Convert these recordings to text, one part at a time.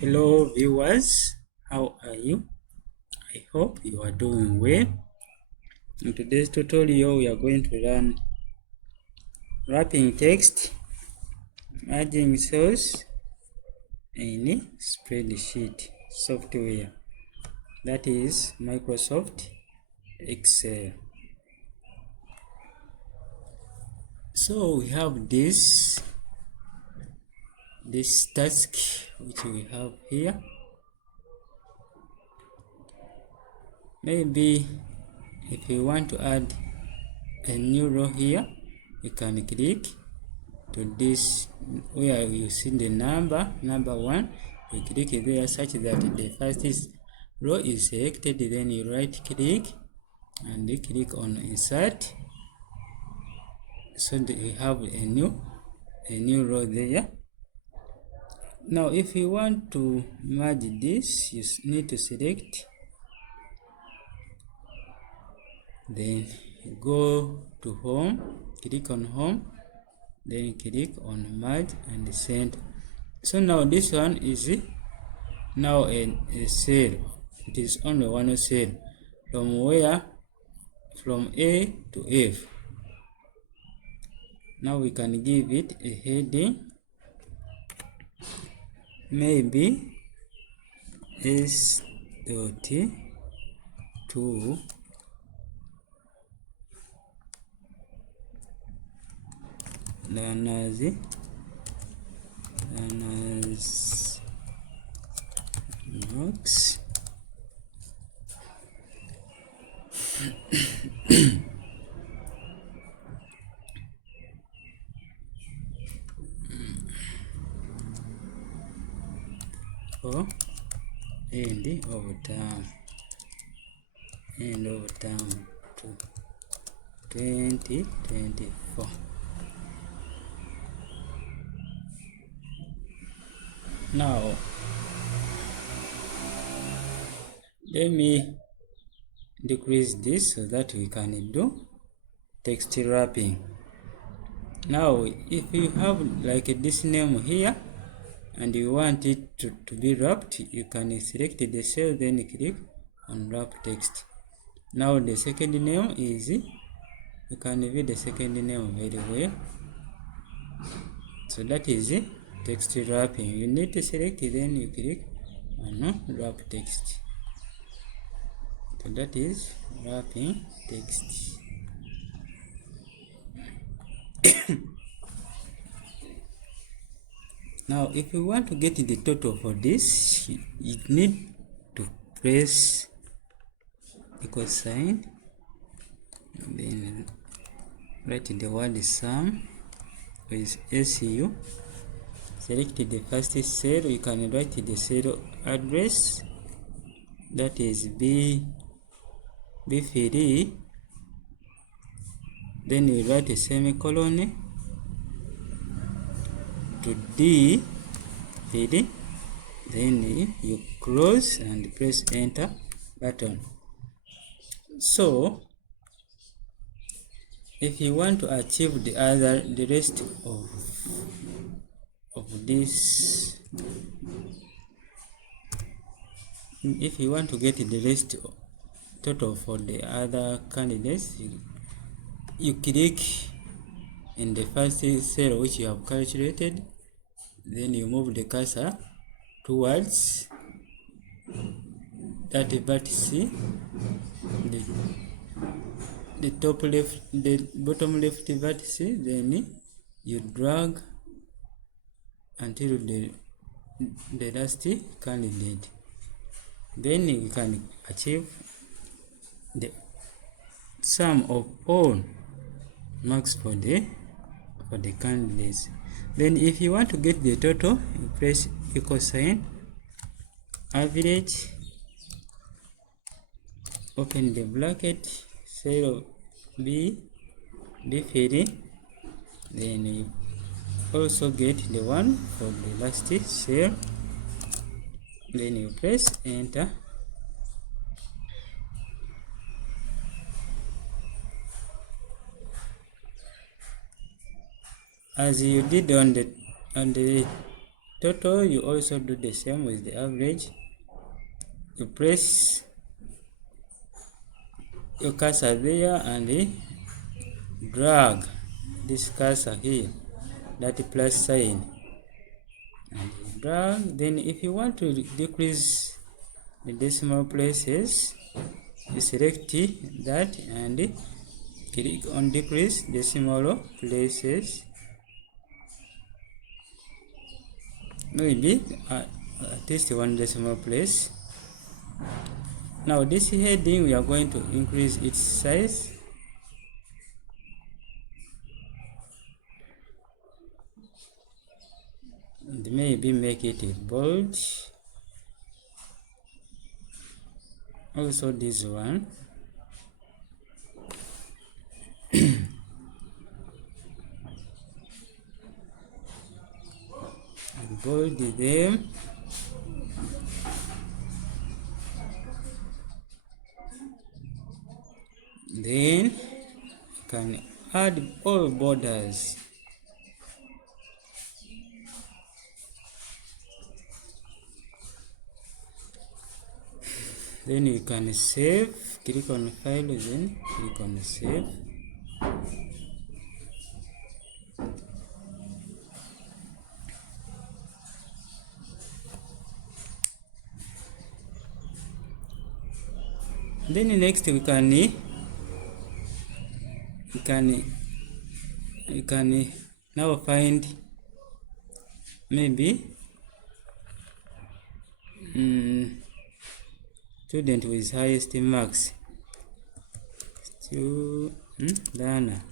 Hello viewers, how are you? I hope you are doing well. In today's tutorial we are going to learn wrapping text, merging cells in spreadsheet software, that is Microsoft Excel. So we have this task which we have here. Maybe if you want to add a new row here, you can click to this where you see the number 1. You click there such that the first row is selected. Then you right click and you click on insert, so that you have a new row there. Now if you want to merge this, you need to select, then go to home, click on home, then click on merge and send. So now this one is now a cell. It is only one cell from A to F. Now we can give it a heading, maybe S dot to learners notes. For end of term to 2024. Now let me decrease this so that we can do text wrapping. Now if you have like this name here and you want it to be wrapped, you can select the cell, then click on wrap text. Now the second name is, you can view the second name very well. So that is text wrapping. You need to select, then you click on wrap text. So that is wrapping text. Now if you want to get the total for this, you need to press equal sign, then write the word sum with SU. Select the first cell. You can write the cell address, that is B3. Then you write a semicolon to D3. Then you close and press enter button. So if you want to achieve the rest of this, if you want to get the rest total for the other candidates, you click in the first cell which you have calculated, then you move the cursor towards that vertex, the top left, the bottom left vertex, then you drag until the last candidate. Then you can achieve the sum of all marks for the candidates. Then if you want to get the total, you press equal sign, average, open the bracket, cell B3, then you also get the one for the last cell, then you press enter. As you did on the total, you also do the same with the average. You press your cursor there and drag this cursor here, that plus sign, and drag. Then if you want to decrease the decimal places, you select that and click on decrease decimal places. Maybe at least 1 decimal place. Now this heading, we are going to increase its size. And maybe make it bold. Also this one. Bold them. Then you can add all borders. Then you can save. Click on file, then click on save. Then next we can now find maybe student with highest marks. Learner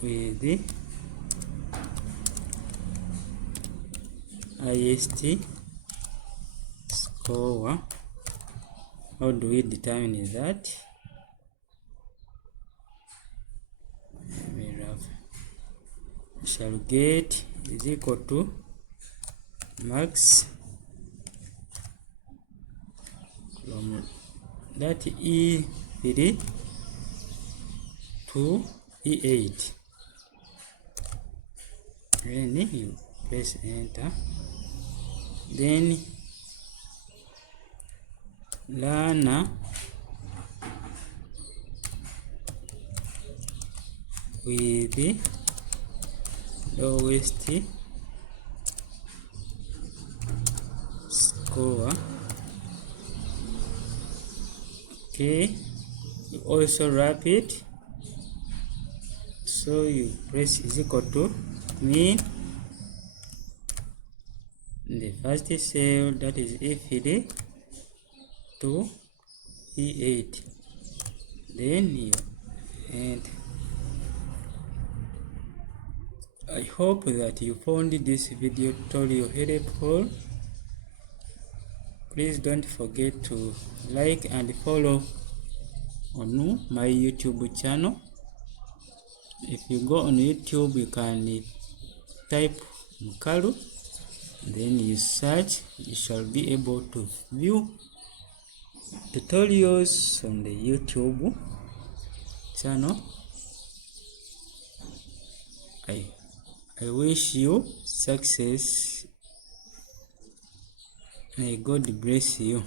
with the highest score. How do we determine that? Shall get is equal to max from that E3 to E8. Then you press enter. Then learner with the lowest score. Okay, you also wrap it, so you press is equal to mean the first cell, that is E3 to E8. Then you enter. I hope that you found this video tutorial helpful. Please don't forget to like and follow on my YouTube channel. If you go on YouTube, you can type Mukalu, then you search. You shall be able to view tutorials on the YouTube channel. I wish you success. May God bless you.